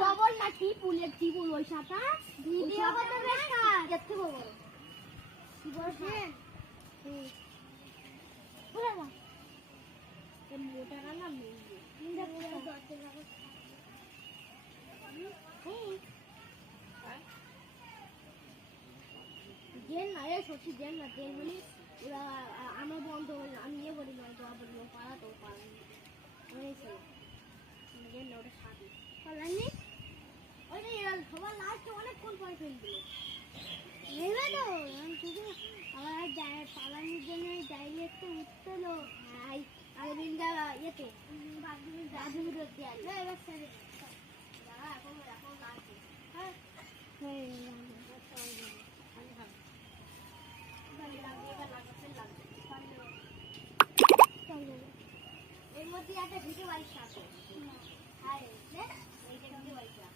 double না টিপুল ওই সাটা video করতে দেখা দেখতে পাবো কি বলছে পুরো এই মোটাটা না মেয়ে নিন্দা পুরো দরতে যাব জেন না রে সত্যি জেন না জেন মানে ওরা আমার বন্ধ আমি ইয়ে বলি না তো আবার পাড়া তো পাড়া হয়েছে জেন না ওটা সাথে পালানি ওই যে সবার লাস্টে অনেকক্ষণ পরে ফেল দিল নেবে তো আমি শুধু আবার পালানির জন্য ডাইরেক্টে উঠতেলো হ্যাঁ আর বিন্দা ইয়েতে বাথরুমের রোদ দিয়ে আসবে এবার স্যারে এখন লাগছে হ্যাঁ এর মধ্যে একটা ভিডিও বাড়ির সাথে হ্যাঁ এইটা ভিডিও বাড়িটা